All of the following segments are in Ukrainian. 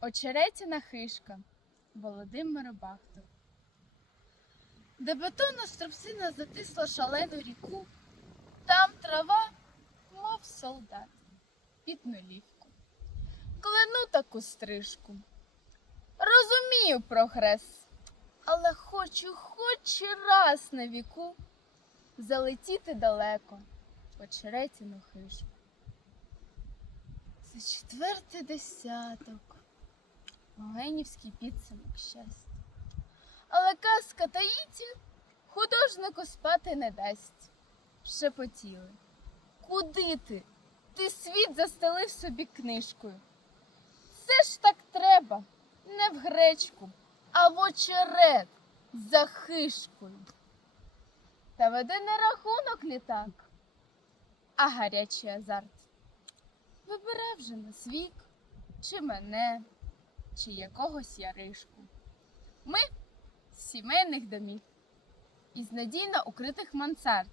Очеретяна хишка Володимира Бахтов. Де бетонна струбцина затисла шалену ріку, там трава, мов солдат, під нулівку. Клену таку стрижку. Розумію прогрес, але хочу хоч раз на віку залетіти далеко очеретяну хишку. Це четвертий десяток, Генівський підсумок щастя. Але казка таїтів художнику спати не дасть. Шепотіли. Куди ти? Ти світ застелив собі книжкою. Це ж так треба, не в гречку, а в очерет за хишкою. Та веде не рахунок літак, а гарячий азарт. Вибере вже нас вік, чи мене, чи якогось яришку. Ми з сімейних домів, із надійно укритих мансард.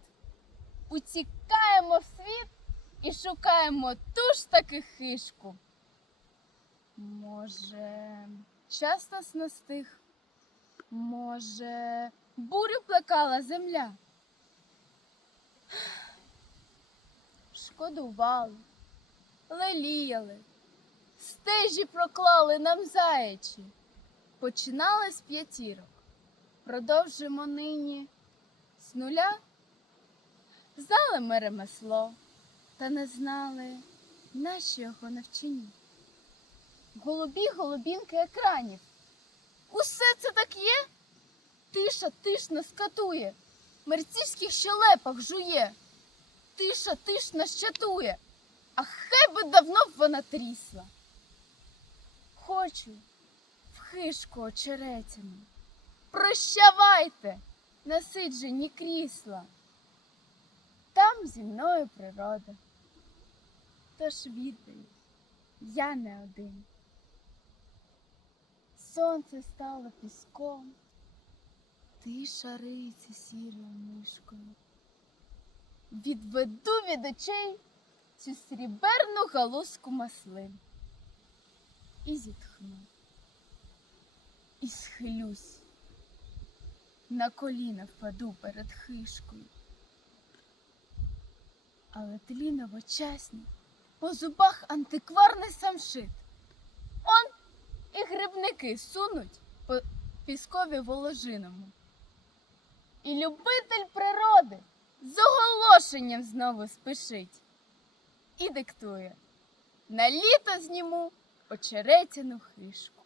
Утікаємо в світ і шукаємо ту ж таки хишку. Може, час нас настиг? Може, бурю плекала земля? Шкодували, леліяли, стежі проклали нам заячі. Починали з п'ятірок. Продовжимо нині з нуля. Знали ми ремесло, та не знали, наші його навчені. Голубі голубінки екранів. Усе це так є? Тиша тиш нас катує, мерцівських щелепах жує. Тиша тиш нас чатує, а хай би давно б вона трісла. Хочу в хишку очеретяну. Прощавайте, насиджені крісла. Там зі мною природа. Тож віддаю, я не один. Сонце стало піском, тиша риється сірою мишкою. Відведу від очей цю сріберну галузку маслин і зітхну, і схилюсь, на коліна впаду перед хишкою. Але тлі новочасні, по зубах антикварний самшит. Он і грибники сунуть по піскові воложиному. І любитель природи з оголошенням знову спішить і диктує. На літо зніму очеретяну хишку.